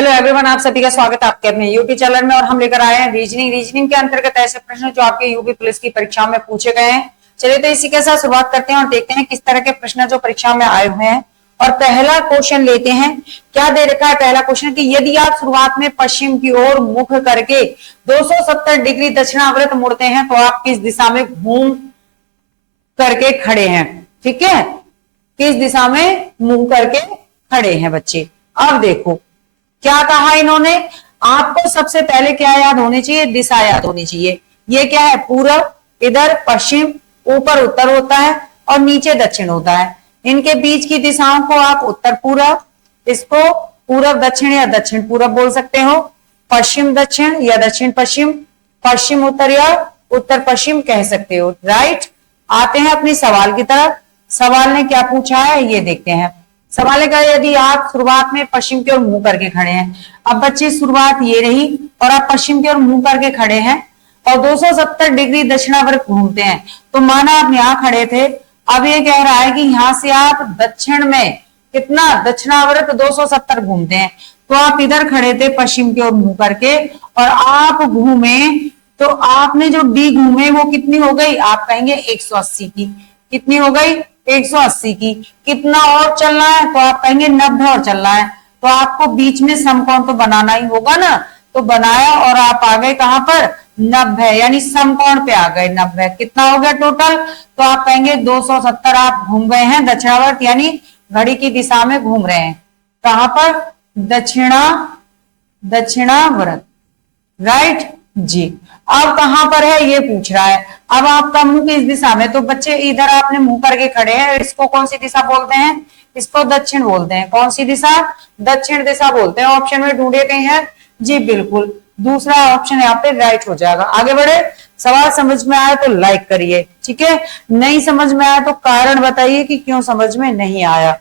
Hello everyone, आप सभी का स्वागत है आपके अपने यूट्यूब चैनल में। और हम लेकर आए हैं रीजनिंग के अंतर्गत ऐसे प्रश्न जो आपके यूपी पुलिस की परीक्षा में पूछे गए हैं। चलिए तो इसी के साथ शुरुआत करते हैं और देखते हैं किस तरह के प्रश्न जो परीक्षा में आए हुए हैं। और पहला क्वेश्चन लेते हैं। क्या दे रखा है पहला क्वेश्चन कि यदि आप शुरुआत में पश्चिम की ओर मुख करके 270 डिग्री दक्षिणावर्त मुड़ते हैं तो आप किस दिशा में घूम करके खड़े हैं। ठीक है, किस दिशा में मुंह करके खड़े हैं बच्चे। अब देखो क्या कहा इन्होंने। आपको सबसे पहले क्या याद होनी चाहिए, दिशा याद होनी चाहिए। ये क्या है, पूरब, इधर पश्चिम, ऊपर उत्तर होता है और नीचे दक्षिण होता है। इनके बीच की दिशाओं को आप उत्तर पूरब, इसको पूरब दक्षिण या दक्षिण पूरब बोल सकते हो, पश्चिम दक्षिण या दक्षिण पश्चिम, पश्चिम उत्तर या उत्तर पश्चिम कह सकते हो। राइट। आते हैं अपनी सवाल की तरफ। सवाल ने क्या पूछा है ये देखते हैं। सवाल है यदि आप शुरुआत में पश्चिम की ओर मुंह करके खड़े हैं। अब बच्चे शुरुआत ये रही और आप पश्चिम की ओर मुंह करके खड़े हैं और 270 डिग्री दक्षिणावर्त घूमते हैं। तो माना आप यहाँ खड़े थे, अब ये कह रहा है कि यहां से आप दक्षिण में कितना दक्षिणावर्त 270 घूमते हैं। तो आप इधर खड़े थे पश्चिम की ओर मुंह करके और आप घूमे तो आपने जो डी घूमे वो कितनी हो गई, आप कहेंगे 180 की। कितनी हो गई, 180 की। कितना और चलना है तो आप कहेंगे 90 और चलना है। तो आपको बीच में समकोण तो बनाना ही होगा ना। तो बनाया और आप आ गए कहां पर, 90, यानी समकोण पे आ गए 90। कितना हो गया टोटल, तो आप कहेंगे 270 आप घूम गए हैं दक्षिणावर्त, यानी घड़ी की दिशा में घूम रहे हैं। कहां पर, दक्षिणावर्त। राइट जी। अब कहां पर है ये पूछ रहा है। अब आपका मुंह किस दिशा में, तो बच्चे इधर आपने मुंह करके खड़े हैं, इसको कौन सी दिशा बोलते हैं, इसको दक्षिण बोलते हैं। कौन सी दिशा, दक्षिण दिशा बोलते हैं। ऑप्शन में ढूंढे गए हैं जी, बिल्कुल दूसरा ऑप्शन यहाँ पे राइट हो जाएगा। आगे बढ़े। सवाल समझ में आया तो लाइक करिए, ठीक है। नहीं समझ में आया तो कारण बताइए कि क्यों समझ में नहीं आया।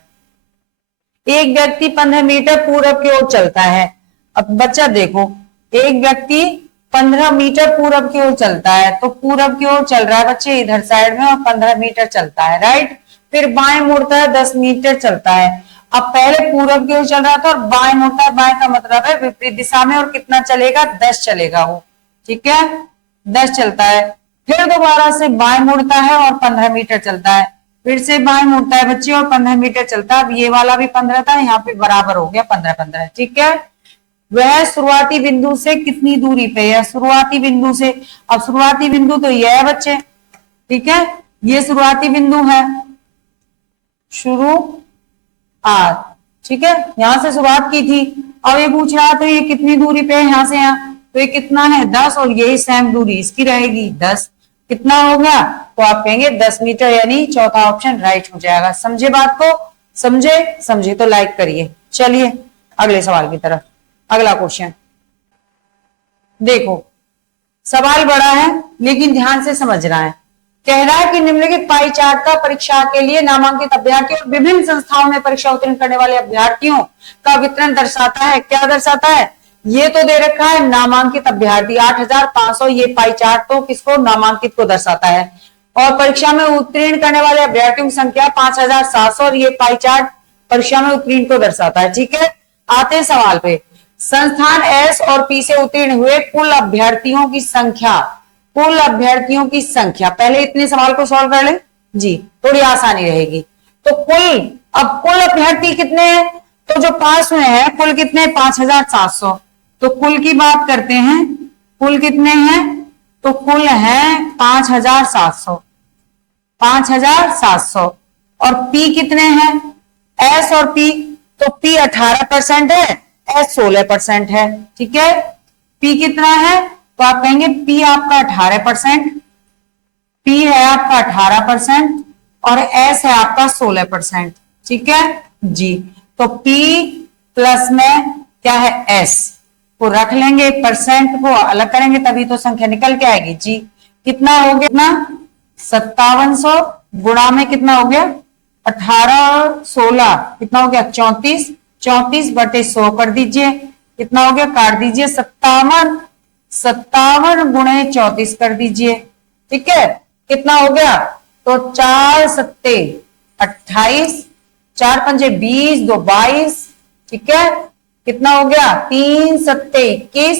एक व्यक्ति 15 मीटर पूरब की ओर चलता है। अब बच्चा देखो, एक व्यक्ति 15 मीटर पूरब की ओर चलता है, तो पूरब की ओर चल रहा है बच्चे इधर साइड में और 15 मीटर चलता है। राइट। फिर बाएं मुड़ता है, 10 मीटर चलता है। अब पहले पूरब की ओर चल रहा था और बाएं मुड़ता है, बाएं का मतलब है विपरीत दिशा में, और कितना चलेगा, 10 चलेगा वो। ठीक है, 10 चलता है। फिर दोबारा से बाएं मुड़ता है और 15 मीटर चलता है। फिर से बाएं मुड़ता है बच्चे और 15 मीटर चलता है। अब ये वाला भी 15 था, यहाँ पे बराबर हो गया 15-15। ठीक है। वह शुरुआती बिंदु से कितनी दूरी पे है, शुरुआती बिंदु से। अब शुरुआती बिंदु तो यह है बच्चे, ठीक है, ये शुरुआती बिंदु है, शुरुआत। ठीक है, यहां से शुरुआत की थी। अब ये पूछ रहा था ये कितनी दूरी पे है यहाँ से यहाँ, तो ये कितना है, 10, और यही सेम दूरी इसकी रहेगी 10। कितना हो गया, तो आप कहेंगे 10 मीटर, यानी चौथा ऑप्शन राइट हो जाएगा। समझे बात को, समझे तो लाइक करिए। चलिए अगले सवाल की तरफ। अगला क्वेश्चन देखो, सवाल बड़ा है लेकिन ध्यान से समझना है। कह रहा है कि निम्नलिखित पाई चार्ट का परीक्षा के लिए नामांकित अभ्यर्थी और विभिन्न संस्थाओं में परीक्षा उत्तीर्ण करने वाले अभ्यर्थियों का वितरण दर्शाता है। क्या दर्शाता है, ये तो दे रखा है नामांकित अभ्यर्थी 8500, ये पाई चार्ट तो किसको, नामांकित को दर्शाता है। और परीक्षा में उत्तीर्ण करने वाले अभ्यर्थियों की संख्या 5700, और ये पाई चार्ट परीक्षा में उत्तीर्ण को दर्शाता है। ठीक है, आते हैं सवाल पे। संस्थान एस और पी से उत्तीर्ण हुए कुल अभ्यर्थियों की संख्या, पहले इतने सवाल को सॉल्व कर ले जी, थोड़ी आसानी रहेगी। तो कुल अभ्यर्थी कितने हैं, तो जो पास हुए हैं कुल कितने, 5700। तो कुल की बात करते हैं, कुल कितने हैं, तो कुल है 5700। और पी कितने हैं, एस और पी, तो पी 18% है, एस 16% है। ठीक है, पी कितना है, तो आप कहेंगे पी आपका 18%, पी है आपका 18% और एस है आपका 16%। ठीक है जी। तो पी प्लस में क्या है, एस को रख लेंगे, परसेंट को अलग करेंगे तभी तो संख्या निकल के आएगी जी। कितना हो गया, कितना 5700 गुणा में कितना हो गया, 18 16 कितना हो गया, 34 बटे 100 कर दीजिए, कितना हो गया, काट दीजिए 57 गुणे 34 कर दीजिए। ठीक है, कितना हो गया, तो 4 सत्ते 28, 4 पंजे 20, 2 22। ठीक है, कितना हो गया, 3 सत्ते 21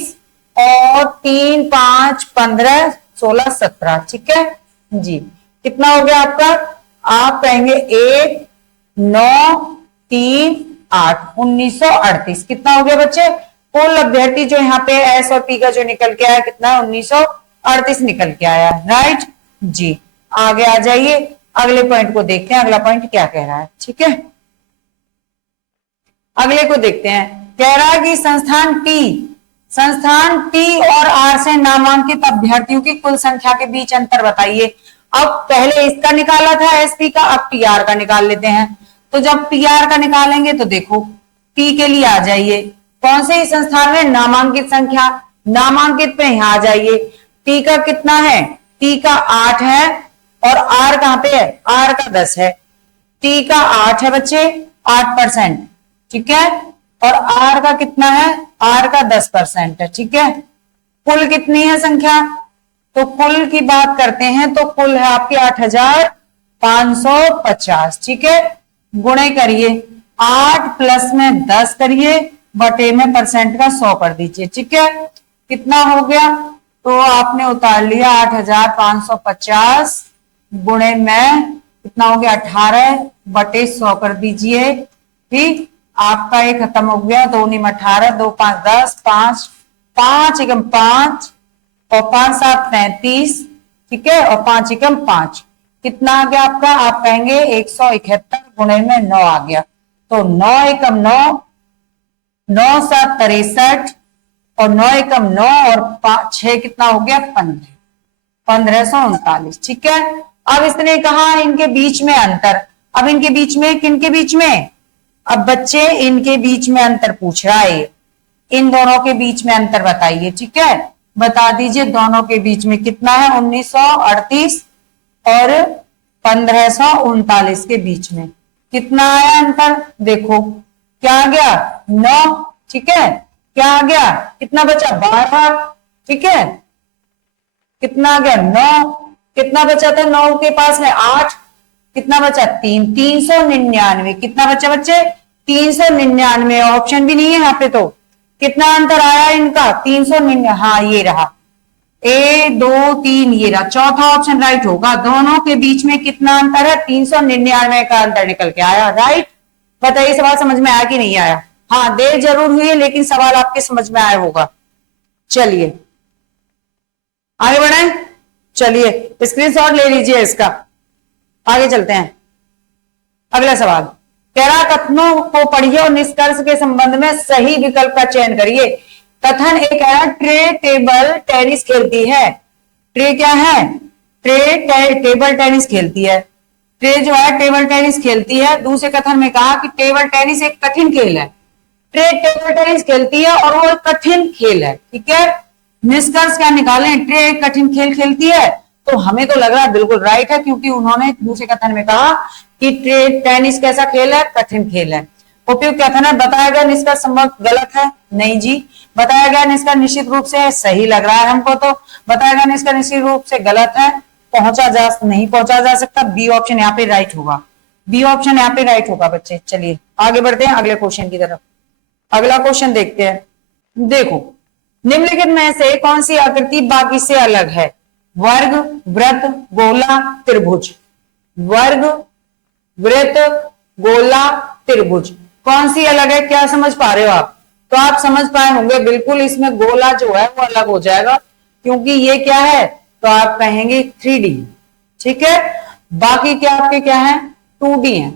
और 3 5 15 16 17, ठीक है जी। कितना हो गया आपका, आप कहेंगे 1 9 3 8 1938। कितना हो गया बच्चे, कुल अभ्यर्थी जो यहाँ पे एस और पी का जो निकल के आया कितना, 1938 निकल के आया, राइट जी। आगे आ जाइए, अगले पॉइंट को देखते हैं, अगला पॉइंट क्या कह रहा है, ठीक है। अगले को देखते हैं, कह रहा है कि संस्थान टी और आर से नामांकित अभ्यर्थियों की कुल संख्या के बीच अंतर बताइए। अब पहले इसका निकाला था एसपी का, अब टीआर का निकाल लेते हैं। तो जब टीआर का निकालेंगे तो देखो टी के लिए आ जाइए, कौन से संस्थान में नामांकित संख्या, नामांकित पे यहां आ जाइए। टी का कितना है, टी का 8 है और आर कहां पे है, आर का 10 है। टी का 8 है बच्चे, 8%, ठीक है, और आर का कितना है, आर का 10% है, ठीक है। कुल कितनी है संख्या, तो कुल की बात करते हैं तो कुल है आपकी 8550, ठीक है। गुणे करिए, 8 प्लस में 10 करिए, बटे में परसेंट का 100 कर दीजिए, ठीक है। कितना हो गया, तो आपने उतार लिया 8550 गुणे में कितना हो गया 18 बटे 100 कर दीजिए, ठीक। आपका ये खत्म हो गया, 2 × 18 2 5 10 5 5 एकम 5 और 5 7 35, ठीक है, और 5 एकम 5 कितना आ गया आपका, आप कहेंगे 171 गुणे में 9 आ गया। तो 9 एकम 9 9 7 63 और 9 एकम 9 और 6 कितना हो गया 1539, ठीक है। अब इसने कहा इनके बीच में अंतर, अब इनके बीच में किनके बीच में, अब बच्चे इनके बीच में अंतर पूछ रहा है, इन दोनों के बीच में अंतर बताइए, ठीक है। बता दीजिए दोनों के बीच में कितना है, 1938 और 1539 के बीच में कितना आया अंतर, देखो क्या आ गया 9, ठीक है, क्या आ गया, कितना बचा 12, ठीक है, कितना आ गया 9, कितना बचा था 9 के पास में 8, कितना बचा 3, 399, कितना बचा बच्चे 399, ऑप्शन भी नहीं है यहाँ पे, तो कितना अंतर आया इनका 399, हाँ ये रहा 1 2 3, ये रहा चौथा ऑप्शन राइट होगा। दोनों के बीच में कितना अंतर है, 399 का अंतर निकल के आया, राइट। बताइए सवाल समझ में आया कि नहीं आया, हाँ देर जरूर हुई है लेकिन सवाल आपके समझ में आया होगा। चलिए आगे बढ़े, चलिए स्क्रीनशॉट ले लीजिए इसका, आगे चलते हैं। अगला सवाल कह रहा कथनों को पढ़िए और निष्कर्ष के संबंध में सही विकल्प का चयन करिए। कथन एक है, ट्रे टेबल टेनिस खेलती है। ट्रे क्या है, ट्रे टेबल टेनिस खेलती है, ट्रे जो है टेबल टेनिस खेलती है। दूसरे कथन में कहा कि टेबल टेनिस एक कठिन खेल है, ट्रे टेबल टेनिस खेलती है और वो कठिन खेल है, ठीक है। निष्कर्ष क्या निकालें, ट्रे एक कठिन खेल खेलती है, तो हमें तो लग रहा है बिल्कुल राइट है, क्योंकि उन्होंने दूसरे कथन में कहा कि ट्रे टेनिस कैसा खेल है, कठिन खेल है। उपयुक्त कथन है, बताया गया निष्कर्ष संभव गलत है, नहीं जी। बताया गया निष्कर्ष निश्चित रूप से सही लग रहा है हमको, तो बताया गया निष्कर्ष निश्चित रूप से गलत है, नहीं पहुंचा जा सकता। बी ऑप्शन यहाँ पे राइट होगा, बी ऑप्शन यहाँ पे राइट होगा बच्चे। चलिए आगे बढ़ते हैं अगले क्वेश्चन की तरफ। अगला क्वेश्चन देखते हैं, देखो निम्नलिखित में से कौन सी आकृति बाकी से अलग है, वर्ग वृत्त गोला त्रिभुज। वर्ग वृत्त गोला त्रिभुज कौन सी अलग है, क्या समझ पा रहे हो आप, तो आप समझ पाए होंगे बिल्कुल, इसमें गोला जो है वो अलग हो जाएगा, क्योंकि ये क्या है, तो आप कहेंगे 3D, ठीक है। बाकी क्या आपके क्या है 2D है,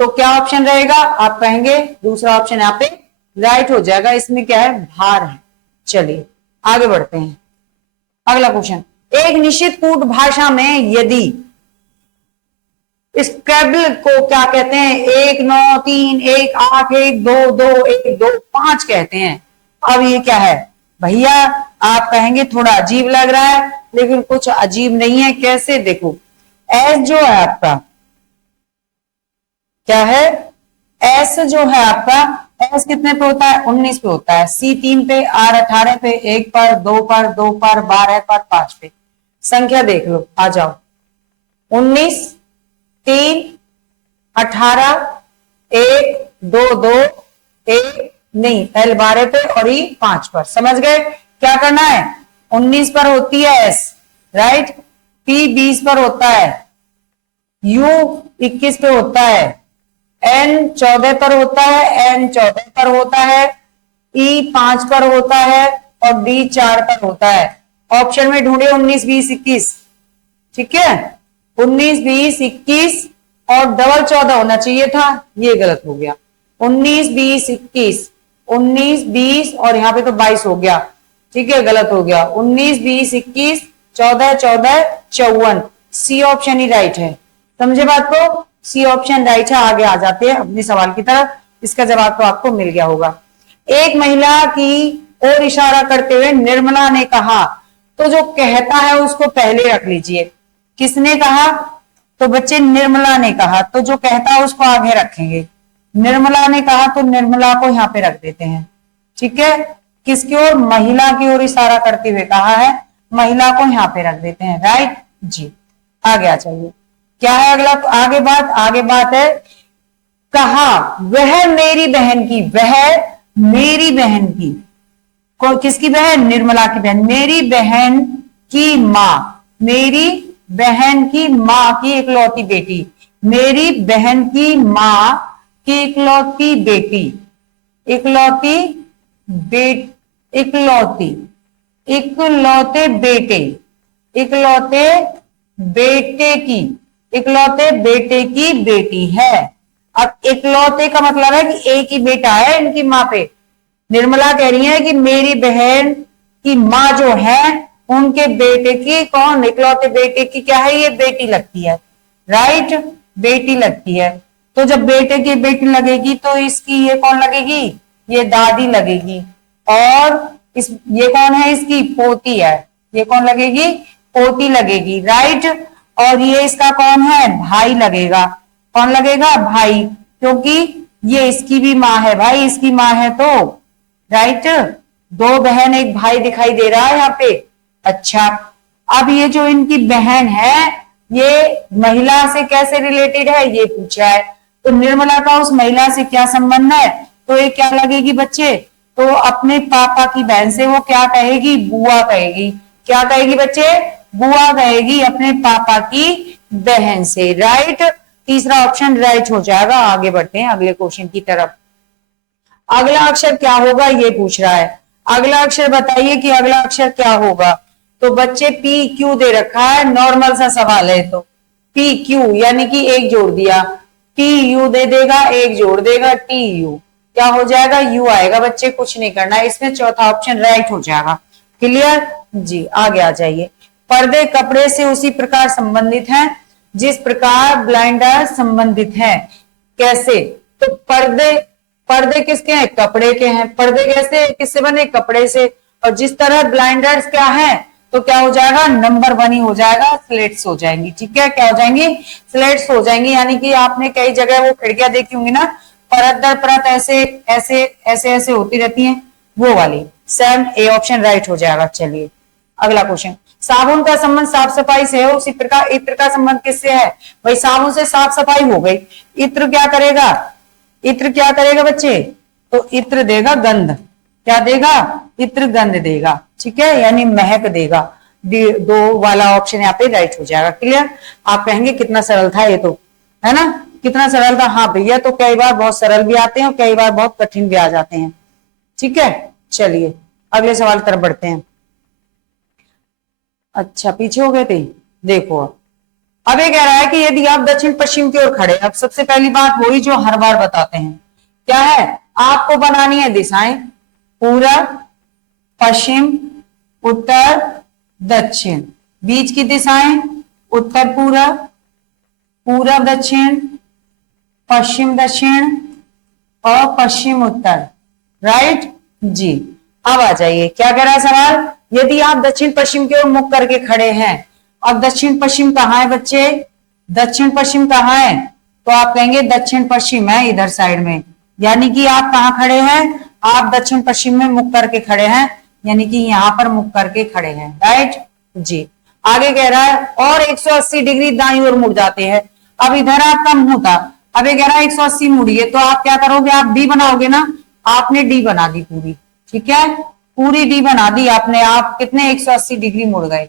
तो क्या ऑप्शन रहेगा, आप कहेंगे दूसरा ऑप्शन यहाँ पे राइट हो जाएगा, इसमें क्या है भार है। चलिए आगे बढ़ते हैं। अगला क्वेश्चन, एक निश्चित कूट भाषा में यदि स्क्रैबल को क्या कहते हैं, 1 9 3 1 8 1 2 2 1 2 5 कहते हैं। अब ये क्या है भैया, आप कहेंगे थोड़ा अजीब लग रहा है, लेकिन कुछ अजीब नहीं है। कैसे, देखो एस जो है आपका क्या है, एस जो है आपका, एस कितने पे होता है 19 पे होता है, सी 3 पे, आर 18 पे, 1 पर 2 पर 2 पर 12 पर 5 पे। संख्या देख लो, आ जाओ 19 3 18 1 2 2 1 नहीं, L 12 पे और E 5 पर। समझ गए? क्या करना है? 19 पर होती है S, राइट, P 20 पर होता है, U 21 पे होता है, N 14 पर होता है, N 14 पर होता है, E 5 पर होता है और D 4 पर होता है। ऑप्शन में ढूंढे 19, 20, 21। ठीक है, 19, 20, 21 और डबल 14 होना चाहिए था, ये गलत हो गया। 19, 20, 21, 19, 20 और यहाँ पे तो 22 हो गया। ठीक है, गलत हो गया। 19, 20, 21, 14, 14, 54। सी ऑप्शन ही राइट है। समझे बात को? सी ऑप्शन राइट है। आगे आ जाते हैं अपने सवाल की तरफ। इसका जवाब तो आपको मिल गया होगा। एक महिला की ओर इशारा करते हुए निर्मला ने कहा, तो जो कहता है उसको पहले रख लीजिए। किसने कहा? तो बच्चे निर्मला ने कहा, तो जो कहता है उसको आगे रखेंगे। निर्मला ने कहा तो निर्मला को यहाँ पे रख देते हैं। ठीक है, किसकी ओर? महिला की ओर इशारा करते हुए कहा है, महिला को यहाँ पे रख देते हैं। राइट जी, आगे आ जाइए। क्या है अगला? आगे बात है, कहा वह मेरी बहन की, वह मेरी बहन की, किसकी बहन? निर्मला की बहन। मेरी बहन की माँ, मेरी बहन की माँ की इकलौती बेटी, मेरी बहन की माँ की इकलौती बेटी, इकलौती इकलौते बेटे, इकलौते बेटे की बेटी है। अब इकलौते का मतलब है कि एक ही बेटा है इनकी माँ पे। निर्मला कह रही है कि मेरी बहन की माँ जो है उनके बेटे की, कौन? इकलौते बेटे की क्या है? ये बेटी लगती है। राइट, बेटी लगती है। तो जब बेटे की बेटी लगेगी तो इसकी ये कौन लगेगी? ये दादी लगेगी। और ये कौन है? इसकी पोती है। ये कौन लगेगी? पोती लगेगी। राइट, और ये इसका कौन है? भाई लगेगा। कौन लगेगा? भाई, क्योंकि ये इसकी भी माँ है भाई, इसकी माँ है तो। राइट, दो बहन एक भाई दिखाई दे रहा है यहाँ पे। अच्छा, अब ये जो इनकी बहन है ये महिला से कैसे रिलेटेड है ये पूछा है। तो निर्मला का उस महिला से क्या संबंध है? तो ये क्या लगेगी बच्चे? तो अपने पापा की बहन से वो क्या कहेगी? बुआ कहेगी। क्या कहेगी बच्चे? बुआ कहेगी अपने पापा की बहन से। राइट, तीसरा ऑप्शन राइट हो जाएगा। आगे बढ़ते हैं अगले क्वेश्चन की तरफ। अगला अक्षर क्या होगा ये पूछ रहा है। अगला अक्षर बताइए कि अगला अक्षर क्या होगा। तो बच्चे पी क्यू दे रखा है, नॉर्मल सा सवाल है। तो पी क्यू यानी कि एक जोड़ दिया, टी यू दे देगा, एक जोड़ देगा टी यू, क्या हो जाएगा? यू आएगा। बच्चे कुछ नहीं करना है इसमें, चौथा ऑप्शन राइट हो जाएगा। क्लियर जी, आगे आ जाइए। पर्दे कपड़े से उसी प्रकार संबंधित हैं जिस प्रकार ब्लाइंडर संबंधित है। कैसे? तो पर्दे किसके हैं? कपड़े के हैं। पर्दे कैसे किससे बने? कपड़े से। और जिस तरह ब्लाइंडर्स क्या है तो क्या हो जाएगा? नंबर 1 ही हो जाएगा, स्लेट्स हो जाएंगी। ठीक है, क्या हो जाएंगी? स्लेट्स हो जाएंगी। यानी कि आपने कई जगह वो खिड़कियां देखी होंगी ना, परत दर परत ऐसे ऐसे ऐसे ऐसे होती रहती हैं, वो वाली। सेम ए ऑप्शन राइट हो जाएगा। चलिए अगला क्वेश्चन। साबुन का संबंध साफ सफाई से है, उसी प्रकार इत्र का संबंध किससे है? भाई साबुन से साफ सफाई हो गई, इत्र क्या करेगा? इत्र क्या करेगा बच्चे? तो इत्र देगा गंध। क्या देगा? इत्र गंध देगा। ठीक है, यानी महक देगा। दो वाला ऑप्शन यहाँ पे राइट हो जाएगा। क्लियर? आप कहेंगे कितना सरल था ये, तो है ना, कितना सरल था। हाँ भैया, तो कई बार बहुत सरल भी आते हैं और कई बार बहुत कठिन भी आ जाते हैं। ठीक है, चलिए अगले सवाल तरफ बढ़ते हैं। अच्छा, पीछे हो गए थे, देखो अब ये कह रहा है कि यदि आप दक्षिण पश्चिम की ओर खड़े, अब सबसे पहली बात वही जो हर बार बताते हैं, क्या है? आपको बनानी है दिशाएं, पूरब, पश्चिम, उत्तर, दक्षिण। बीच की दिशाएं उत्तर पूरब, पूरब दक्षिण, पश्चिम दक्षिण और पश्चिम उत्तर। राइट जी, अब आ जाइए क्या कह रहा है सवाल। यदि आप दक्षिण पश्चिम की ओर मुख करके खड़े हैं, अब दक्षिण पश्चिम कहाँ है बच्चे? दक्षिण पश्चिम कहाँ है? तो आप कहेंगे दक्षिण पश्चिम है इधर साइड में। यानी कि आप कहाँ खड़े हैं? आप दक्षिण पश्चिम में मुख करके खड़े हैं, यानी कि यहाँ पर मुख करके खड़े हैं। राइट जी, आगे कह रहा है और 180 डिग्री दाईं ओर मुड़ जाते हैं। अब इधर आपका मुंह था, अब ये कह रहा है 180 मुड़िए, तो आप क्या करोगे? आप डी बनाओगे ना, आपने डी बना दी पूरी, ठीक है, पूरी डी बना दी आपने। आप कितने 180 डिग्री मुड़ गए,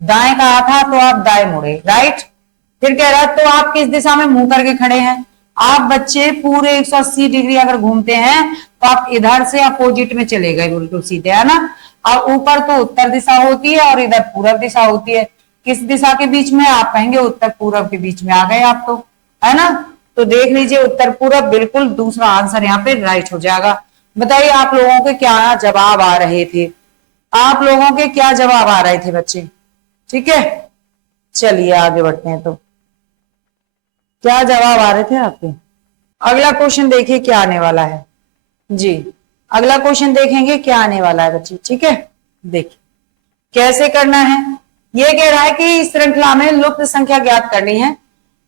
दाएं कहा था तो आप दाएं मुड़े, राइट। फिर कह रहा है तो आप किस दिशा में मुंह करके खड़े हैं। आप बच्चे पूरे 180 डिग्री अगर घूमते हैं तो आप इधर से अपोजिट में चले गए, बिल्कुल सीधे, है ना। और ऊपर तो उत्तर दिशा होती है और इधर पूर्व दिशा होती है। किस दिशा के बीच में, आप कहेंगे उत्तर पूर्व के बीच में आ गए आप तो, है ना। तो देख लीजिए उत्तर पूर्व, बिल्कुल दूसरा आंसर यहाँ पे राइट हो जाएगा। बताइए आप लोगों के क्या जवाब आ रहे थे, आप लोगों के क्या जवाब आ रहे थे बच्चे, ठीक है। चलिए आगे बढ़ते हैं, तो क्या जवाब आ रहे थे आपके। अगला क्वेश्चन देखिए क्या आने वाला है जी, अगला क्वेश्चन देखेंगे क्या आने वाला है बच्चे, ठीक है। देखिए कैसे करना है, ये कह रहा है कि इस श्रृंखला में लुप्त संख्या ज्ञात करनी है,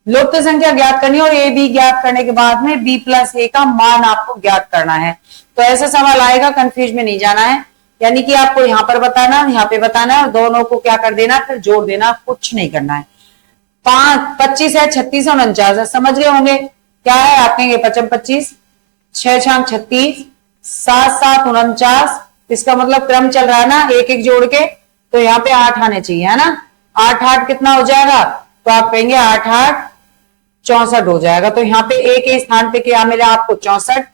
लुप्त संख्या ज्ञात करनी है और ए बी ज्ञात करने के बाद में बी प्लस ए का मान आपको ज्ञात करना है। तो ऐसा सवाल आएगा, कंफ्यूज में नहीं जाना है, यानी कि आपको यहाँ पर बताना, यहाँ पे बताना है और दोनों को क्या कर देना, फिर जोड़ देना, कुछ नहीं करना है। 25 है, 36 और 49 है, समझ रहे होंगे क्या है। आप कहेंगे 55 25, 6 6 36, 7 7 49, इसका मतलब क्रम चल रहा है ना एक एक जोड़ के, तो यहाँ पे 8 आने चाहिए, है ना। 8 8 कितना हो जाएगा, तो आप कहेंगे 8 8 64 हो जाएगा। तो यहाँ पे एक ही स्थान पे क्या मिला आपको, 64।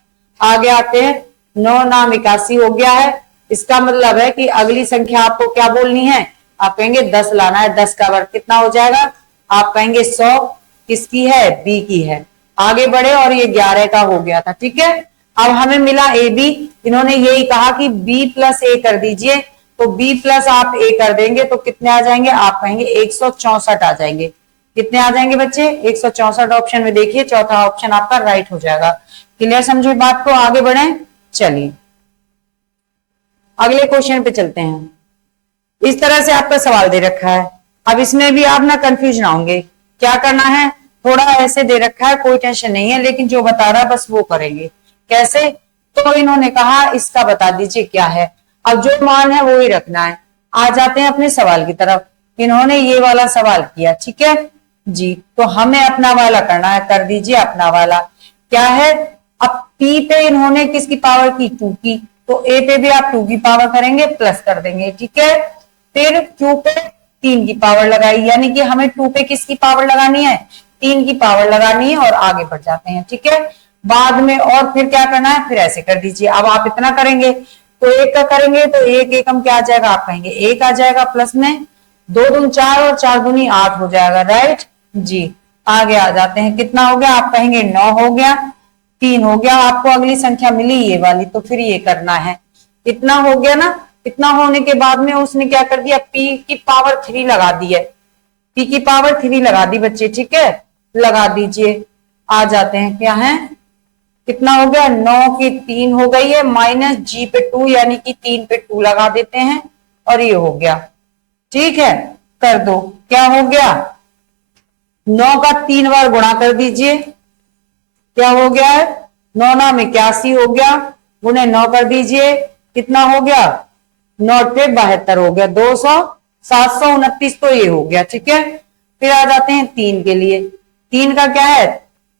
आगे आते हैं, 9 9 81 हो गया है। इसका मतलब है कि अगली संख्या आपको क्या बोलनी है, आप कहेंगे 10 लाना है। 10 का वर्ग कितना हो जाएगा, आप कहेंगे 100। किसकी है, बी की है। आगे बढ़े और ये 11 का हो गया था, ठीक है। अब हमें मिला ए बी, इन्होंने यही कहा कि बी प्लस ए कर दीजिए, तो बी प्लस आप ए कर देंगे तो कितने आ जाएंगे, आप कहेंगे 164 आ जाएंगे। कितने आ जाएंगे बच्चे, 164 ऑप्शन में देखिए, चौथा ऑप्शन आपका राइट हो जाएगा। क्लियर समझो बात को, आगे बढ़े। चलिए अगले क्वेश्चन पे चलते हैं। इस तरह से आपका सवाल दे रखा है, अब इसमें भी आप ना कंफ्यूज ना होंगे, क्या करना है, थोड़ा ऐसे दे रखा है, कोई टेंशन नहीं है, लेकिन जो बता रहा है बस वो करेंगे। कैसे, तो इन्होंने कहा इसका बता दीजिए क्या है, अब जो मान है वो ही रखना है। आ जाते हैं अपने सवाल की तरफ, इन्होंने ये वाला सवाल किया, ठीक है जी। तो हमें अपना वाला करना है, कर दीजिए अपना वाला। क्या है, अब पी पे इन्होंने किसकी पावर की, 2 की, तो ए पे भी आप 2 की पावर करेंगे, प्लस कर देंगे, ठीक है। फिर क्यू पे 3 की पावर लगाई, यानी कि हमें 2 पे किसकी पावर लगानी है, 3 की पावर लगानी है, और आगे बढ़ जाते हैं, ठीक है। बाद में और फिर क्या करना है, फिर ऐसे कर दीजिए। अब आप इतना करेंगे तो एक का करेंगे तो एक एकम क्या आ जाएगा, आप कहेंगे 1 आ जाएगा, प्लस में 2 दूनी 4 और 4 दूनी 8 हो जाएगा, राइट जी। आगे आ जाते हैं, कितना हो गया, आप कहेंगे 9 हो गया, 3 हो गया, आपको अगली संख्या मिली ये वाली, तो फिर ये करना है। इतना हो गया ना, इतना होने के बाद में उसने क्या कर दिया, पी की पावर 3 लगा दी है, पी की पावर 3 लगा दी बच्चे, ठीक है, लगा दीजिए। आ जाते हैं, क्या है, कितना हो गया, 9 की 3 हो गई है, माइनस जी पे 2, यानी कि 3 पे 2 लगा देते हैं, और ये हो गया, ठीक है। कर दो, क्या हो गया, 9 का 3 बार गुणा कर दीजिए, क्या हो गया है, 9 9 81 हो गया, गुणे 9 कर दीजिए, कितना हो गया, 9 पे 72 हो गया, 200 729, तो ये हो गया, ठीक है। फिर आ जाते हैं 3 के लिए, 3 का क्या है,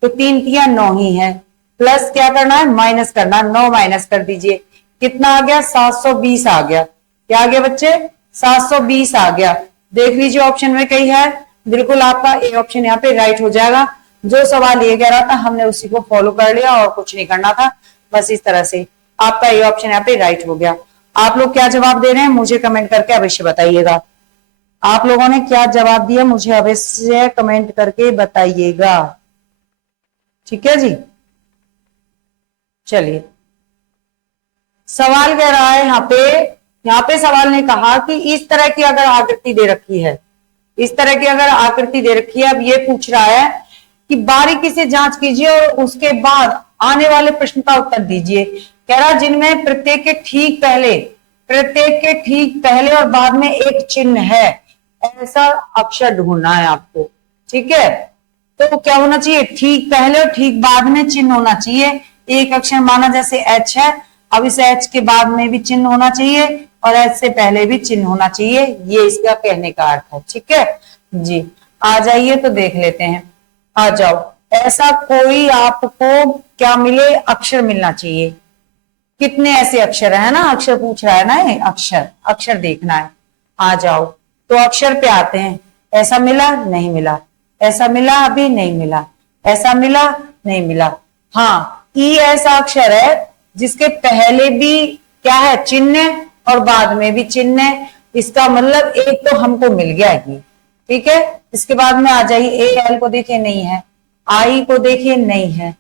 तो 3 किया 9 ही है, प्लस क्या करना है, माइनस करना, 9 माइनस कर दीजिए, कितना आ गया, 720 आ गया। क्या आ गया बच्चे, 720 आ गया। देख लीजिए ऑप्शन में कही है, बिल्कुल आपका ए ऑप्शन यहाँ पे राइट हो जाएगा। जो सवाल ये कह रहा था हमने उसी को फॉलो कर लिया और कुछ नहीं करना था, बस इस तरह से आपका ये ऑप्शन यहाँ पे राइट हो गया। आप लोग क्या जवाब दे रहे हैं मुझे कमेंट करके अवश्य बताइएगा। आप लोगों ने क्या जवाब दिया मुझे अवश्य कमेंट करके बताइएगा, ठीक है जी। चलिए सवाल कह रहा है यहाँ पे सवाल ने कहा कि इस तरह की अगर आकृति दे रखी है, इस तरह की अगर आकृति दे रखी है, अब ये पूछ रहा है कि बारीकी से जांच कीजिए और उसके बाद आने वाले प्रश्न का उत्तर दीजिए। कह रहा जिनमें प्रत्येक के ठीक पहले और बाद में एक चिन्ह है, ऐसा अक्षर ढूंढना है आपको, ठीक है। तो क्या होना चाहिए, ठीक पहले और ठीक बाद में चिन्ह होना चाहिए। एक अक्षर माना जैसे एच है, अब इस एच के बाद में भी चिन्ह होना चाहिए और एच से पहले भी चिन्ह होना चाहिए, ये इसका कहने का अर्थ है, ठीक है जी। आ जाइए तो देख लेते हैं, आ जाओ। ऐसा कोई आपको क्या मिले, अक्षर मिलना चाहिए, कितने ऐसे अक्षर है ना, अक्षर पूछ रहा है ना, ये अक्षर अक्षर देखना है। आ जाओ, तो अक्षर पे आते हैं। ऐसा मिला नहीं मिला, ऐसा मिला अभी नहीं मिला, ऐसा मिला नहीं मिला। हाँ, ई ऐसा अक्षर है जिसके पहले भी क्या है, चिन्ह, और बाद में भी चिन्ह है। इसका मतलब एक तो हमको मिल गया ये, ठीक है। इसके बाद में आ जाइए, ए एल को देखिए नहीं है, आई को देखिए नहीं है,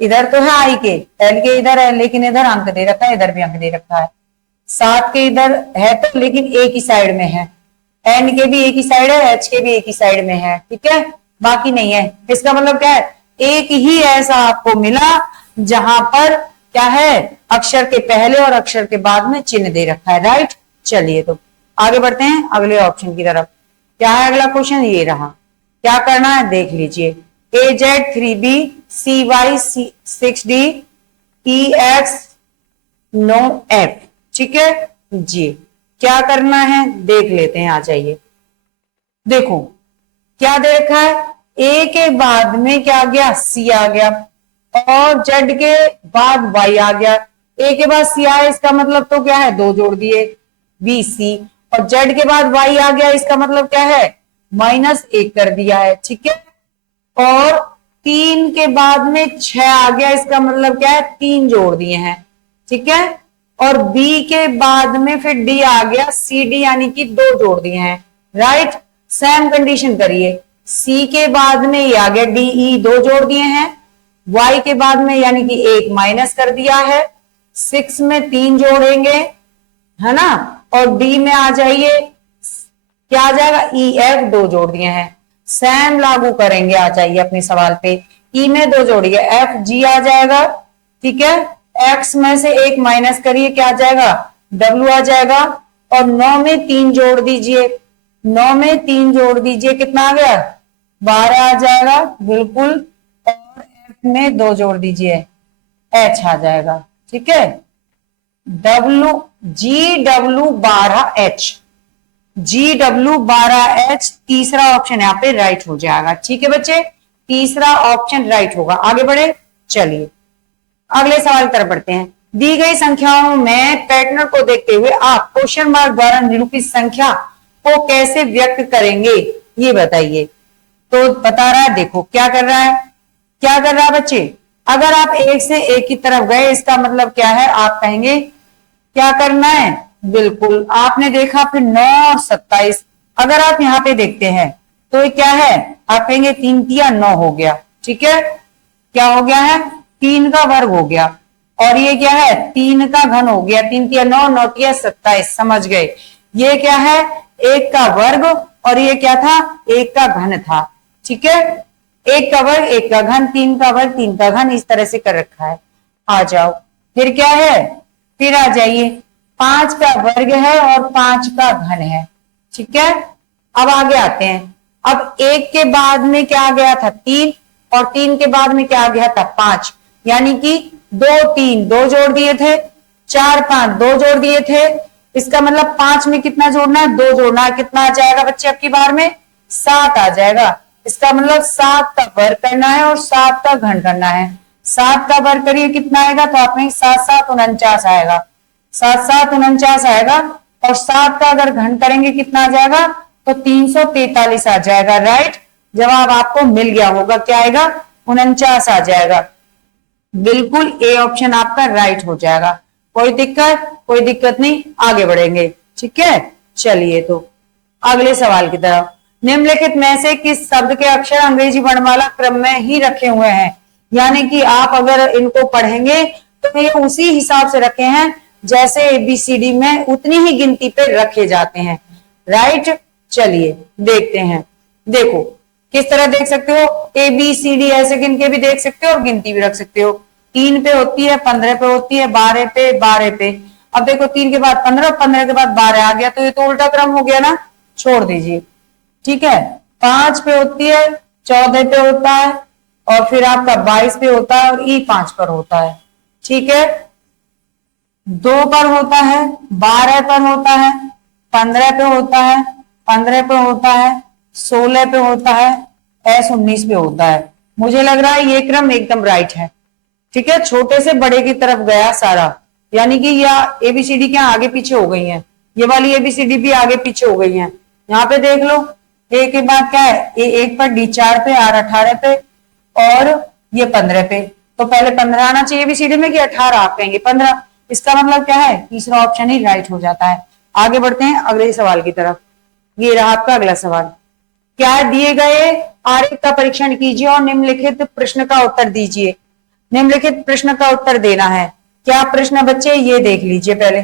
इधर तो है आई के, एल के इधर है, लेकिन इधर अंक दे रखा है, इधर भी अंक दे रखा है। 7 के इधर है तो, लेकिन एक ही साइड में है। एन के भी एक ही साइड है, एच के भी एक ही साइड में है, ठीक है, बाकी नहीं है। इसका मतलब क्या है, एक ही ऐसा आपको मिला जहां पर क्या है, अक्षर के पहले और अक्षर के बाद में चिन्ह दे रखा है, राइट। चलिए तो आगे बढ़ते हैं अगले ऑप्शन की तरफ। क्या है अगला क्वेश्चन, ये रहा। क्या करना है देख लीजिए, AZ3B CY 6D EX no F, ठीक है जी। क्या करना है देख लेते हैं, आ जाइए। देखो क्या दे रखा है, ए के बाद में क्या आ गया, सी आ गया, और जेड के बाद वाई आ गया। ए के बाद सी आया, इसका मतलब तो क्या है, 2 जोड़ दिए BC, और जेड के बाद वाई आ गया, इसका मतलब क्या है, -1 कर दिया है, ठीक है। और 3 के बाद में 6 आ गया, इसका मतलब क्या है, 3 जोड़ दिए हैं, ठीक है। और बी के बाद में फिर डी आ गया, सी डी यानी कि 2 जोड़ दिए हैं, राइट। सेम कंडीशन करिए, सी के बाद में ये आ गया डी ई, 2 जोड़ दिए हैं। वाई के बाद में यानी कि 1 माइनस कर दिया है, 6 में 3 जोड़ेंगे, है ना। और डी में आ जाइए, क्या आ जाएगा, ई एफ, 2 जोड़ दिए हैं। सेम लागू करेंगे, आ जाइए अपने सवाल पे। ई में 2 जोड़िए, एफ जी आ जाएगा, ठीक है। एक्स में से 1 माइनस करिए, क्या आ जाएगा, डब्ल्यू आ जाएगा। और 9 में 3 जोड़ दीजिए, 9 में 3 जोड़ दीजिए, कितना आ गया, 12 आ जाएगा, बिल्कुल। और एफ में 2 जोड़ दीजिए, एच आ जाएगा, ठीक है। GW12H, GW12H तीसरा ऑप्शन यहाँ पे राइट हो जाएगा, ठीक है बच्चे, तीसरा ऑप्शन राइट होगा। आगे बढ़े, चलिए अगले सवाल की तरफ बढ़ते हैं। दी गई संख्याओं में पैटर्न को देखते हुए आप क्वेश्चन मार्क द्वारा निरूपित संख्या को कैसे व्यक्त करेंगे, ये बताइए। तो बता रहा है, देखो क्या कर रहा है, क्या कर रहा है बच्चे। अगर आप एक से एक की तरफ गए, इसका मतलब क्या है, आप कहेंगे क्या करना है, बिल्कुल आपने देखा फिर 9 और 27। अगर आप यहाँ पे देखते हैं तो ये क्या है, आप कहेंगे 3 तिया 9 हो गया, ठीक है। क्या हो गया है, 3 का वर्ग हो गया, और ये क्या है, 3 का घन हो गया, 3 तिया 9, 9 तिया 27, समझ गए। ये क्या है, 1 का वर्ग, और ये क्या था, 1 का घन था, ठीक है। 1 का वर्ग 1 का घन, 3 का वर्ग 3 का घन, इस तरह से कर रखा है। आ जाओ, फिर क्या है, फिर आ जाइए, 5 का वर्ग है और 5 का घन है, ठीक है। अब आगे आते हैं, अब 1 के बाद में क्या आ गया था, 3, और 3 के बाद में क्या आ गया था, 5, यानी कि 2 3 2 जोड़ दिए थे, 4 5 2 जोड़ दिए थे। इसका मतलब 5 में कितना जोड़ना है, 2 जोड़ना है, कितना आ जाएगा बच्चे आपकी बार में, 7 आ जाएगा। इसका मतलब 7 का वर्ग करना है और 7 का घन करना है। 7 का वर्ग करिए, कितना आएगा, तो आपने 7 7 49 आएगा, 7 7 49 आएगा। और 7 का अगर घन करेंगे कितना आ जाएगा, तो 343 आ जाएगा, राइट। जवाब आपको मिल गया होगा, क्या आएगा, 49 आ जाएगा, बिल्कुल ए ऑप्शन आपका राइट हो जाएगा। कोई दिक्कत नहीं, आगे बढ़ेंगे, ठीक है। चलिए तो अगले सवाल की तरफ। निम्नलिखित में से किस शब्द के अक्षर अंग्रेजी वर्णमाला क्रम में ही रखे हुए हैं, यानी कि आप अगर इनको पढ़ेंगे तो ये उसी हिसाब से रखे हैं जैसे ABCD में उतनी ही गिनती पे रखे जाते हैं, राइट। चलिए देखते हैं, देखो किस तरह देख सकते हो, ABCD ऐसे गिन के भी देख सकते हो और गिनती भी रख सकते हो। 3 पे होती है, 15 पे होती है, 12 पे, 12 पे। अब देखो 3 के बाद 15, 15 के बाद 12 आ गया, तो ये तो उल्टा क्रम हो गया ना, छोड़ दीजिए, ठीक है। 5 पे होती है, 14 पे होता है, और फिर आपका 22 पे होता है, और E5 पर होता है, ठीक है। 2 पर होता है, 12 पर होता है, 15 पे होता है, 15 पे होता है, 16 पे होता है, S19 पे होता है। मुझे लग रहा है ये क्रम एकदम राइट है, ठीक है। छोटे से बड़े की तरफ गया सारा, यानी कि या एबीसीडी क्या आगे पीछे हो गई है, ये वाली एबीसीडी भी आगे पीछे हो गई है। यहाँ पे देख लो ए के बाद क्या है, ए 1 पर, डी 4 पे, आर 18 पे और ये 15 पे। तो पहले 15 आना चाहिए एबीसीडी में कि 18, आप कहेंगे 15। इसका मतलब क्या है, तीसरा ऑप्शन ही राइट हो जाता है। आगे बढ़ते हैं अगले सवाल की तरफ। ये रहा आपका अगला सवाल। क्या दिए गए आरेख का परीक्षण कीजिए और निम्नलिखित प्रश्न का उत्तर दीजिए। निम्नलिखित प्रश्न का उत्तर देना है। क्या प्रश्न बच्चे, ये देख लीजिए पहले।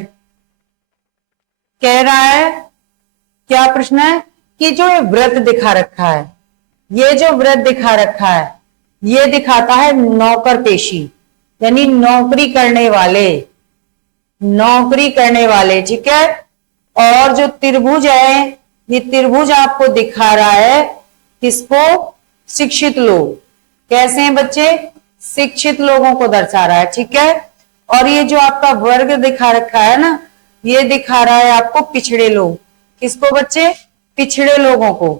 कह रहा है, क्या प्रश्न है कि जो व्रत दिखा रखा है, ये जो व्रत दिखा रखा है, ये दिखाता है नौकर पेशी, यानी नौकरी करने वाले, नौकरी करने वाले, ठीक है। और जो त्रिभुज है, ये त्रिभुज आपको दिखा रहा है किसको, शिक्षित लोग। कैसे हैं बच्चे, शिक्षित लोगों को दर्शा रहा है, ठीक है। और ये जो आपका वर्ग दिखा रखा है ना, ये दिखा रहा है आपको पिछड़े लोग। किसको बच्चे, पिछड़े लोगों को,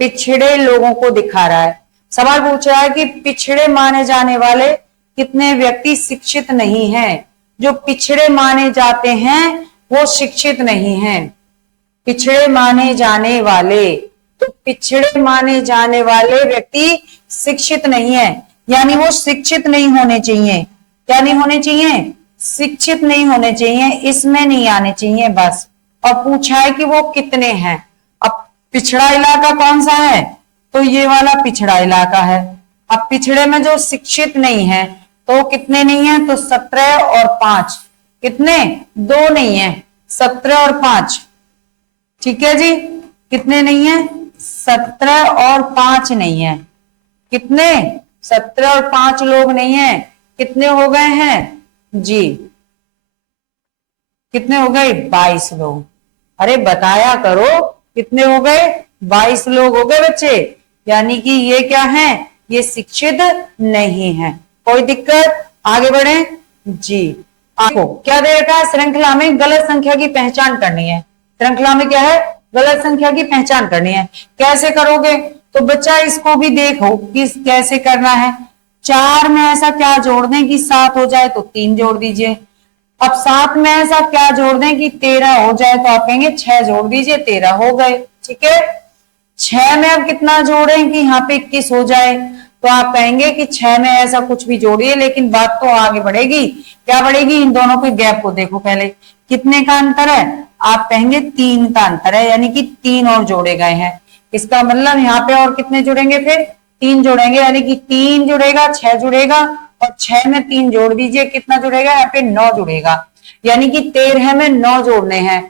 पिछड़े लोगों को दिखा रहा है। सवाल पूछ रहा है कि पिछड़े माने जाने वाले कितने व्यक्ति शिक्षित नहीं हैं। जो पिछड़े माने जाते हैं वो शिक्षित नहीं हैं। पिछड़े माने जाने वाले, तो पिछड़े माने जाने वाले व्यक्ति शिक्षित नहीं है, यानी वो शिक्षित नहीं होने चाहिए। क्या नहीं होने चाहिए, शिक्षित नहीं होने चाहिए, इसमें नहीं आने चाहिए बस। और पूछा है कि वो कितने हैं। अब पिछड़ा इलाका कौन सा है, तो ये वाला पिछड़ा इलाका है। अब पिछड़े में जो शिक्षित नहीं है तो कितने नहीं है, तो 17 और 5। कितने, 2 नहीं है, 17 और 5, ठीक है जी। कितने नहीं है, 17 और 5 नहीं है। कितने, 17 और 5 लोग नहीं है। कितने हो गए हैं जी, कितने हो गए, 22 लोग। अरे बताया करो, कितने हो गए, 22 लोग हो गए बच्चे। यानी कि ये क्या है, ये शिक्षित नहीं है। कोई दिक्कत, आगे बढ़े जी। आपको क्या दे रखा है, श्रृंखला में गलत संख्या की पहचान करनी है। श्रृंखला में क्या है, गलत संख्या की पहचान करनी है। कैसे करोगे, तो बच्चा इसको भी देखो कि कैसे करना है। 4 में ऐसा क्या जोड़ दें कि 7 हो जाए, तो 3 जोड़ दीजिए। अब 7 में ऐसा क्या जोड़ दें कि 13 हो जाए, तो आप कहेंगे 6 जोड़ दीजिए, 13 हो गए, ठीक है। 6 में अब कितना जोड़ें कि यहाँ पे 21 हो जाए, तो आप कहेंगे कि 6 में ऐसा कुछ भी जोड़िए, लेकिन बात तो आगे बढ़ेगी। क्या बढ़ेगी, इन दोनों के गैप को देखो पहले, कितने का अंतर है, आप कहेंगे 3 का अंतर है, यानी कि 3 और जोड़े गए हैं। इसका मतलब यहाँ पे और कितने जुड़ेंगे, फिर 3 जोड़ेंगे, यानी कि 3 जुड़ेगा, 6 जुड़ेगा, और 6 में 3 जोड़ दीजिए, कितना जुड़ेगा, यहाँ पे 9 जुड़ेगा। यानी कि 13 में 9 जोड़ने हैं,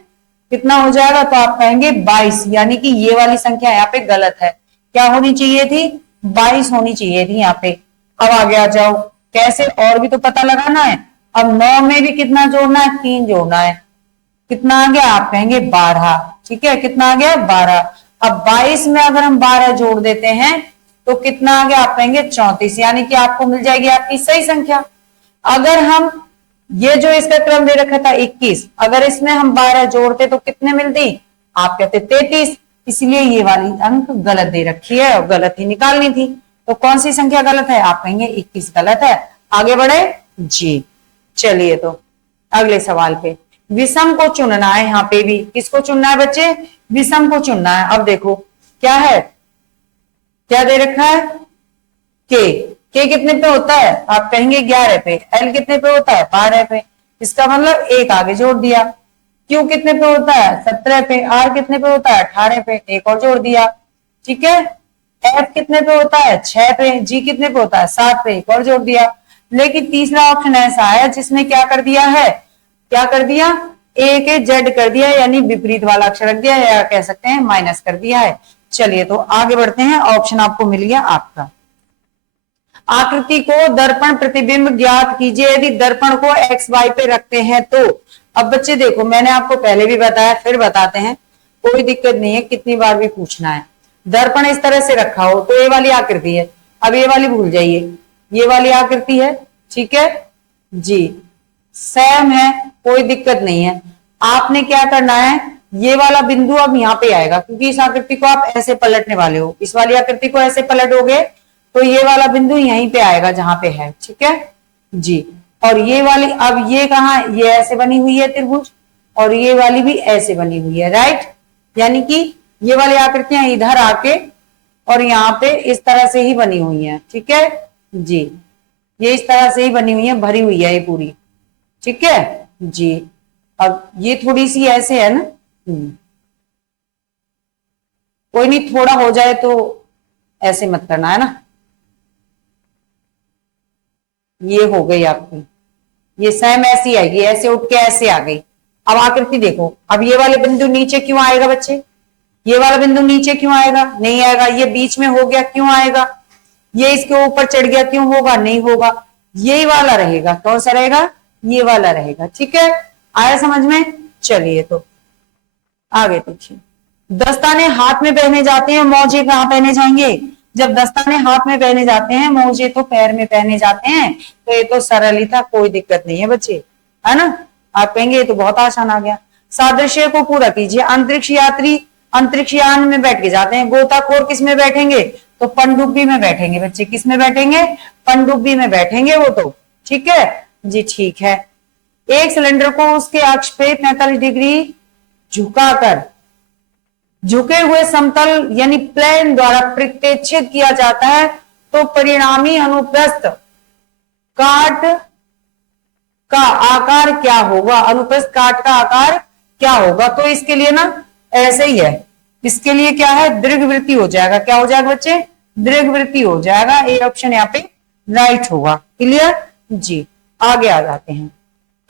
कितना हो जाएगा, तो आप कहेंगे 22। यानी कि ये वाली संख्या यहाँ पे गलत है। क्या होनी चाहिए थी, 22 होनी चाहिए थी यहाँ पे। अब आगे आ जाओ, कैसे, और भी तो पता लगाना है। अब 9 में भी कितना जोड़ना है, 3 जोड़ना है। कितना आ गया, आप कहेंगे 12, ठीक है। कितना आ गया, 12। अब 22 में अगर हम 12 जोड़ देते हैं तो कितना आ गया, आप कहेंगे 34, यानी कि आपको मिल जाएगी आपकी सही संख्या। अगर हम ये जो इसका क्रम दे रखा था 21, अगर इसमें हम 12 जोड़ते तो कितने मिलती, आप कहते 33, इसलिए ये वाली अंक गलत दे रखी है और गलत ही निकालनी थी। तो कौन सी संख्या गलत है, आप कहेंगे 21 गलत है। आगे बढ़े जी। चलिए तो अगले सवाल पे, विषम को चुनना है। यहाँ पे भी किसको चुनना है बच्चे, विषम को चुनना है। अब देखो क्या है, क्या दे रखा है, के कितने पे होता है, आप कहेंगे 11 पे। एल कितने पे होता है, 12 पे। इसका मतलब 1 आगे जोड़ दिया। क्यू कितने पे होता है, 17 पे। आर कितने पे होता है, 18 पे, 1 और जोड़ दिया, ठीक है। एफ कितने पे होता है, 6 पे। जी कितने पे होता है, 7 पे, 1 और जोड़ दिया। लेकिन तीसरा ऑप्शन ऐसा है जिसमें क्या कर दिया है, क्या कर दिया, ए के जेड कर दिया, यानी विपरीत वाला अक्षर रख दिया, या कह सकते हैं माइनस कर दिया है। चलिए तो आगे बढ़ते हैं। ऑप्शन आपको मिल गया आपका। आकृति को दर्पण प्रतिबिंब ज्ञात कीजिए यदि दर्पण को एक्स वाई पे रखते हैं तो। अब बच्चे देखो, मैंने आपको पहले भी बताया, फिर बताते हैं, कोई दिक्कत नहीं है, कितनी बार भी पूछना है। दर्पण इस तरह से रखा हो तो ये वाली आकृति है। अब ये वाली भूल जाइए, ये वाली आकृति है, ठीक है जी, सेम है, कोई दिक्कत नहीं है। आपने क्या करना है, ये वाला बिंदु अब यहाँ पे आएगा, क्योंकि इस आकृति को आप ऐसे पलटने वाले हो। इस वाली आकृति को ऐसे पलटोगे तो ये वाला बिंदु यहीं पे आएगा जहां पे है, ठीक है जी। और ये वाली, अब ये कहाँ, ये ऐसे बनी हुई है त्रिभुज, और ये वाली भी ऐसे बनी हुई है, राइट। यानी कि ये वाली आकृतियां इधर आके और यहाँ पे इस तरह से ही बनी हुई है, ठीक है जी। ये इस तरह से ही बनी हुई है, भरी हुई है ये पूरी, ठीक है जी। अब ये थोड़ी सी ऐसे है ना, कोई नहीं, थोड़ा हो जाए तो ऐसे मत करना है ना। ये हो गई आपकी, ये सेम ऐसी आएगी, ऐसे उठ के ऐसे आ गई। अब आकृति देखो, अब ये वाले बिंदु नीचे क्यों आएगा बच्चे, ये वाला बिंदु नीचे क्यों आएगा, नहीं आएगा। ये बीच में हो गया, क्यों आएगा। ये इसके ऊपर चढ़ गया, क्यों होगा, नहीं होगा। यही वाला रहेगा, कौन सा रहेगा, ये वाला रहेगा, ठीक है। आया समझ में। चलिए तो आगे देखिए, दस्ताने हाथ में पहने जाते हैं, मोजे कहाँ पहने जाएंगे। जब दस्ताने हाथ में पहने जाते हैं, मोजे तो पैर में पहने जाते हैं। तो ये तो सरल ही था, कोई दिक्कत नहीं है बच्चे, है ना। आप कहेंगे ये तो बहुत आसान आ गया। सादृश्य को पूरा कीजिए। अंतरिक्ष यात्री अंतरिक्ष यान में बैठ के जाते हैं, गोताखोर किस में बैठेंगे, तो पनडुब्बी में बैठेंगे बच्चे। किस में बैठेंगे, पनडुब्बी में बैठेंगे वो तो, ठीक है जी, ठीक है। एक सिलेंडर को उसके अक्ष पे 45 डिग्री झुकाकर झुके हुए समतल यानी प्लेन द्वारा प्रक्षेपित किया जाता है, तो परिणामी अनुप्रस्थ काट का आकार क्या होगा। अनुप्रस्थ काट का आकार क्या होगा, तो इसके लिए ना ऐसे ही है। इसके लिए क्या है, दीर्घवृत्ति हो जाएगा। क्या हो जाएगा बच्चे, दीर्घवृत्ति हो जाएगा। ए ऑप्शन यहाँ पे राइट होगा। क्लियर जी। आगे आ जाते हैं।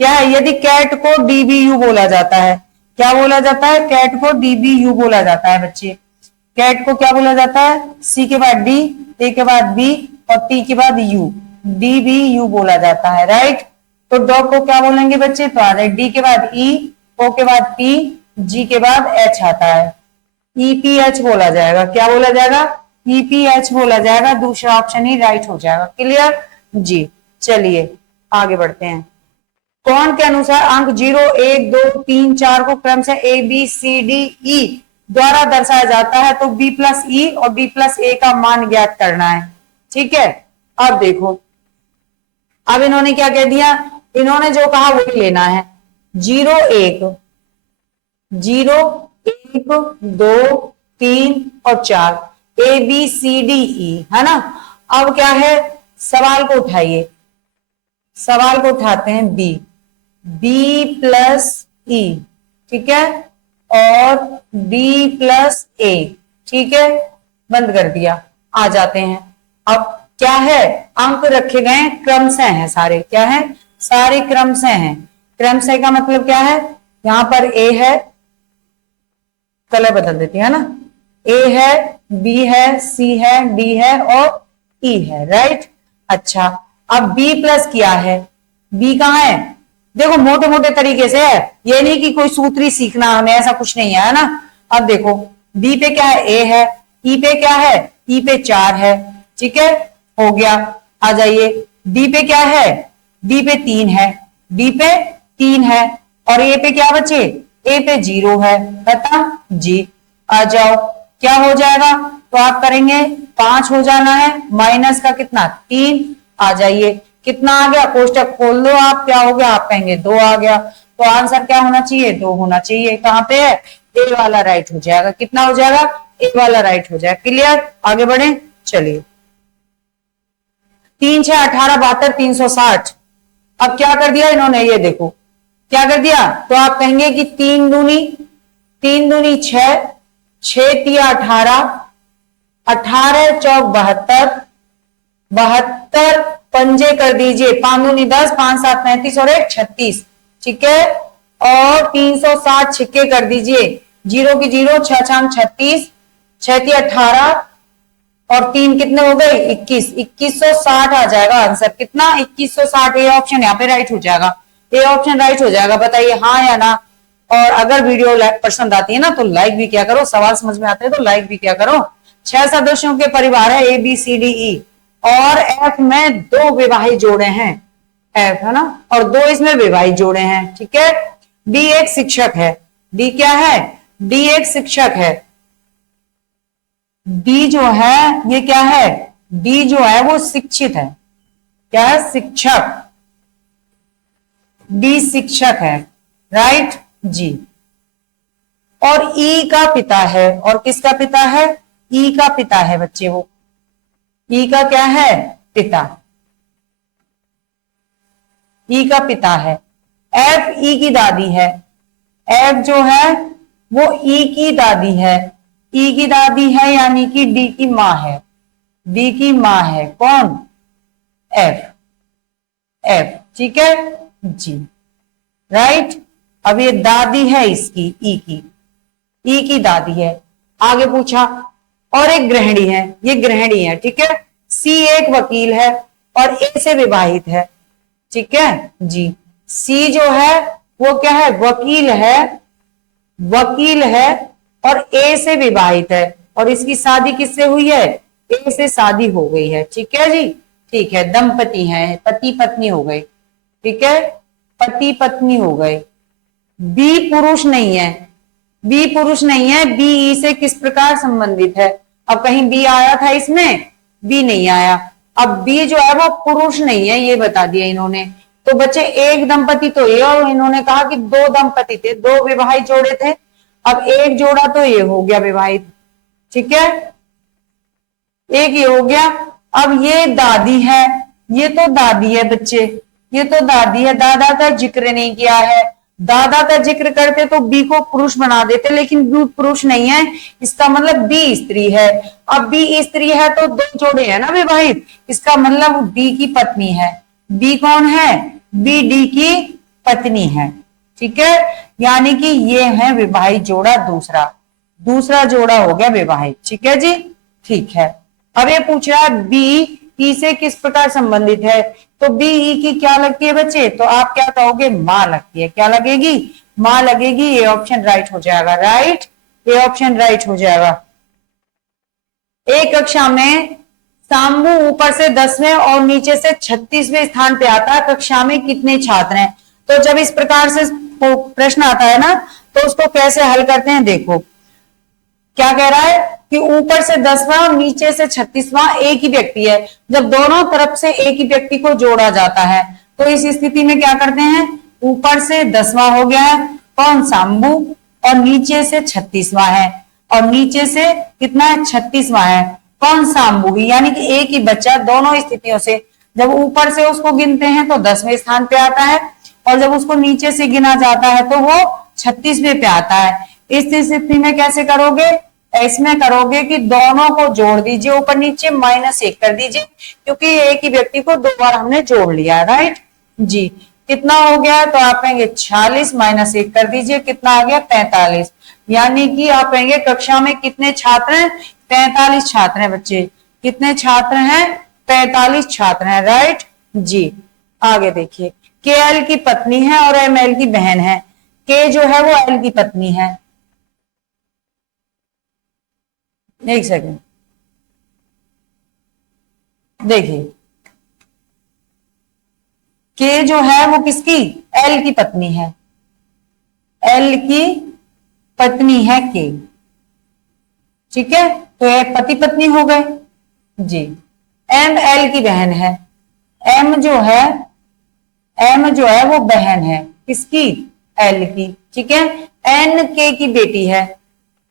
क्या है, यदि कैट को डीबीयू बोला जाता है, क्या बोला जाता है, कैट को डीबीयू बोला जाता है बच्चे। कैट को क्या बोला जाता है, सी के बाद डी, ए के बाद बी और टी के बाद यू, डीबीयू बोला जाता है, राइट। तो डॉग को क्या बोलेंगे बच्चे, तो आ रहे डी के बाद ई, ओ के बाद पी, जी के बाद एच आता है, ईपीएच बोला जाएगा। क्या बोला जाएगा, ईपीएच बोला जाएगा। दूसरा ऑप्शन ही राइट हो जाएगा। क्लियर जी। चलिए आगे बढ़ते हैं। कौन के अनुसार अंक 0, 1, 2, 3, 4 को क्रमशः A B C D E द्वारा दर्शाया जाता है, तो बी प्लस ई और बी प्लस ए का मान ज्ञात करना है, ठीक है। अब देखो, अब इन्होंने क्या कह दिया, इन्होंने जो कहा वही लेना है। 0, 1, 0, 1, 2, 3 और 4, A B C D E, है ना। अब क्या है, सवाल को उठाइए, सवाल को उठाते हैं बी, बी प्लस ई, ठीक है, और बी प्लस ए, ठीक है। बंद कर दिया। आ जाते हैं। अब क्या है, अंक रखे गए क्रमशः हैं सारे, क्या है, सारे क्रमशः हैं। क्रमशः का मतलब क्या है, यहां पर ए है, कलर बदल देती है ना, ए है, बी है, सी है, डी है और ई है, राइट। अच्छा, अब बी प्लस किया है, बी कहाँ है, देखो मोटे मोटे तरीके से है, ये नहीं कि कोई सूत्री सीखना हमें, ऐसा कुछ नहीं है ना। अब देखो बी पे क्या है, ए है, ई पे क्या है, ई पे 4 है, ठीक है, हो गया। आ जाइए, डी पे क्या है, डी पे 3 है, डी पे 3 है, और ए पे क्या बचे, ए पे 0 है, खत्म जी। आ जाओ, क्या हो जाएगा, तो आप करेंगे 5 हो जाना है, माइनस का कितना 3। आ जाइए, कितना आ गया, कोष्टक खोल दो आप, क्या हो गया, आप कहेंगे 2 आ गया। तो आंसर क्या होना चाहिए, 2 होना चाहिए। कहाँ पे है, ए वाला राइट हो जाएगा। कितना हो जाएगा, ए वाला राइट हो जाएगा। क्लियर, आगे बढ़े। चलिए, 3, 6, 18, 72, 360। अब क्या कर दिया इन्होंने, ये देखो क्या कर दिया, तो आप कहेंगे कि 3 दूनी 6, 6 तिया 18, 18 चौक 72, 72 पंजे कर दीजिए, 5 दूनी 10, 5 7 35 और 1 36, ठीक है। और 360 छिक्के कर दीजिए, 0 की 0, 6 6 36, 6 तिया 18 और 3 कितने हो गए 21, 2160 आ जाएगा आंसर। कितना, 2160। ए ऑप्शन यहाँ पे राइट हो जाएगा, ए ऑप्शन राइट हो जाएगा। बताइए हाँ या ना। और अगर वीडियो पसंद आती है ना तो लाइक भी क्या करो, सवाल समझ में आते हैं तो लाइक भी क्या करो। 6 सदस्यों के परिवार है A B C D E, और एफ में 2 विवाहित जोड़े हैं, एफ है ना, और 2 इसमें विवाहित जोड़े हैं, ठीक है। डी एक शिक्षक है, डी क्या है, डी एक शिक्षक है। डी जो है ये क्या है, डी जो है वो शिक्षित है, क्या है, शिक्षक, बी शिक्षक है, राइट जी। और ई का पिता है, और किसका पिता है? ई का पिता है बच्चे, वो ई का क्या है? पिता, ई का पिता है। एफ ई की दादी है, एफ जो है वो ई की दादी है, ई की दादी है यानी कि डी की माँ है, डी की माँ है कौन? एफ, एफ, ठीक है जी, राइट। अब ये दादी है इसकी, ई की दादी है। आगे पूछा, और एक गृहिणी है, ये गृहिणी है, ठीक है। सी एक वकील है और ए से विवाहित है, ठीक है जी। सी जो है वो क्या है? वकील है, वकील है और ए से विवाहित है, और इसकी शादी किससे हुई है? ए से शादी हो गई है, ठीक है जी, ठीक है। दंपति हैं, पति पत्नी हो गए, ठीक है, पति पत्नी हो गए। बी पुरुष नहीं है, बी पुरुष नहीं है, बी ई से किस प्रकार संबंधित है? अब कहीं बी आया था इसमें? बी नहीं आया। अब बी जो है वो पुरुष नहीं है, ये बता दिया इन्होंने। तो बच्चे एक दंपति तो ये, और इन्होंने कहा कि दो दंपति थे, दो विवाहित जोड़े थे। अब एक जोड़ा तो ये हो गया विवाहित, ठीक है, एक ये हो गया। अब ये दादी है, ये तो दादी है बच्चे, ये तो दादी है, दादा का जिक्र नहीं किया है। दादा का जिक्र करते तो बी को पुरुष बना देते, लेकिन बी पुरुष नहीं है, इसका मतलब बी स्त्री है। अब बी स्त्री है तो दो जोड़े हैं ना विवाहित, इसका मतलब बी की पत्नी है। बी कौन है? बी डी की पत्नी है, ठीक है, यानी कि ये है विवाहित जोड़ा, दूसरा, दूसरा जोड़ा हो गया विवाहित, ठीक है जी, ठीक है। अब ये पूछ रहा है बी ई से किस प्रकार संबंधित है, तो बी ई की क्या लगती है बच्चे? तो आप क्या कहोगे? मां लगती है। क्या लगेगी? मां लगेगी। ये ऑप्शन राइट हो जाएगा, राइट, ये ऑप्शन राइट हो जाएगा। एक कक्षा में शाम्भू ऊपर से 10वें और नीचे से 36वें स्थान पे आता है, कक्षा में कितने छात्र हैं? तो जब इस प्रकार से प्रश्न आता है ना, तो उसको कैसे हल करते हैं? देखो क्या कह रहा है कि ऊपर से 10वां और नीचे से 36वां एक ही व्यक्ति है। जब दोनों तरफ से एक ही व्यक्ति को जोड़ा जाता है तो इस स्थिति में क्या करते हैं? ऊपर से 10वां हो गया है कौन? शाम्भू, और नीचे से 36वां है, और नीचे से कितना है? 36वां है कौन? शाम्भू, यानी कि एक ही बच्चा दोनों स्थितियों से, जब ऊपर से उसको गिनते हैं तो 10वें स्थान पे आता है, और जब उसको नीचे से गिना जाता है तो वो 36वें पे आता है। इस स्थिति में कैसे करोगे? इसमें करोगे कि दोनों को जोड़ दीजिए, ऊपर नीचे -1 कर दीजिए, क्योंकि एक ही व्यक्ति को दो बार हमने जोड़ लिया, राइट जी। कितना हो गया? तो आप कहेंगे 46 -1 कर दीजिए, कितना आ गया? 45, यानी कि आप कहेंगे कक्षा में कितने छात्र हैं? 45 छात्र हैं बच्चे। कितने छात्र हैं? 45 छात्र हैं, राइट जी। आगे देखिए, के एल की पत्नी है और एम एल की बहन है। के जो है वो एल की पत्नी है, एक सेकंड देखिए, के जो है वो किसकी? एल की पत्नी है, एल की पत्नी है के, ठीक है, तो ये पति पत्नी हो गए जी। एम एल की बहन है, एम जो है वो बहन है किसकी? एल की, ठीक है। एन के की बेटी है,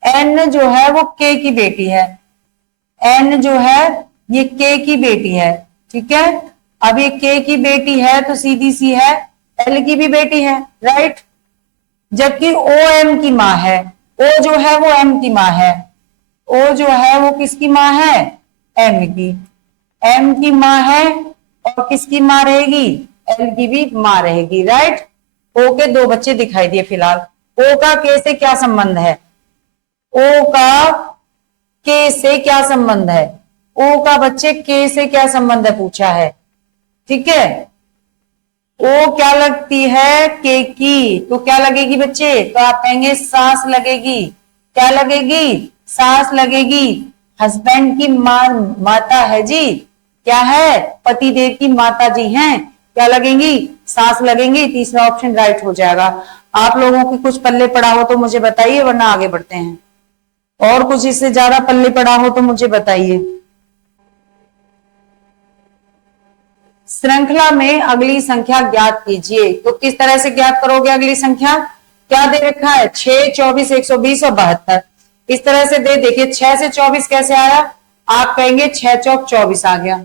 एन जो है वो के की बेटी है, एन जो है ये के की बेटी है, ठीक है। अब ये के की बेटी है तो सीधी सी है, एल की भी बेटी है, राइट। जबकि ओ एम की माँ है, ओ जो है वो एम की माँ है, ओ जो है वो किसकी माँ है? एम की, एम की माँ है, और किसकी माँ रहेगी? एल की भी माँ रहेगी, राइट। ओ के दो बच्चे दिखाई दिए फिलहाल। ओ का के से क्या संबंध है? ओ का के से क्या संबंध है? ओ का बच्चे के से क्या संबंध है पूछा है, ठीक है। ओ क्या लगती है? के की, तो क्या लगेगी बच्चे? तो आप कहेंगे सास लगेगी। क्या लगेगी? सास लगेगी। हस्बैंड की माता है जी, क्या है? पतिदेव की माता जी हैं, क्या लगेंगी? सास लगेंगी। तीसरा ऑप्शन राइट हो जाएगा। आप लोगों की कुछ पल्ले पड़ा हो तो मुझे बताइए, वरना आगे बढ़ते हैं। और कुछ इससे ज्यादा पल्ले पड़ा हो तो मुझे बताइए। श्रृंखला में अगली संख्या ज्ञात कीजिए। तो किस तरह से ज्ञात करोगे अगली संख्या? क्या दे रखा है? 6, 24, 120 और 72। इस तरह से देखिए 6 से 24 कैसे आया? आप कहेंगे 6 चौक 24 आ गया।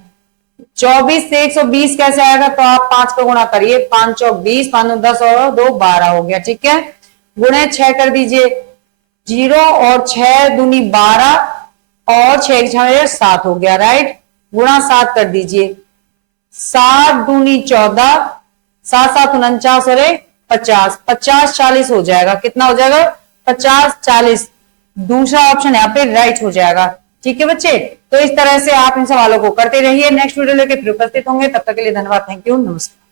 24 से 120 कैसे आएगा? तो आप 5 को गुणा करिए, 5 चौक 20, 5 10 और 2 12 हो गया। ठीक है, गुणे 6 कर दीजिए, 0 और 6 दूनी 12 और 6 7 हो गया, राइट। गुणा 7 कर दीजिए, 7 दूनी 14, 7 7 49 और 50, 50 40 हो जाएगा। कितना हो जाएगा? 50 40। दूसरा ऑप्शन यहाँ पे राइट हो जाएगा। ठीक है बच्चे, तो इस तरह से आप इन सवालों को करते रहिए। नेक्स्ट वीडियो लेके फिर उपस्थित होंगे, तब तक के लिए धन्यवाद, थैंक यू, नमस्कार।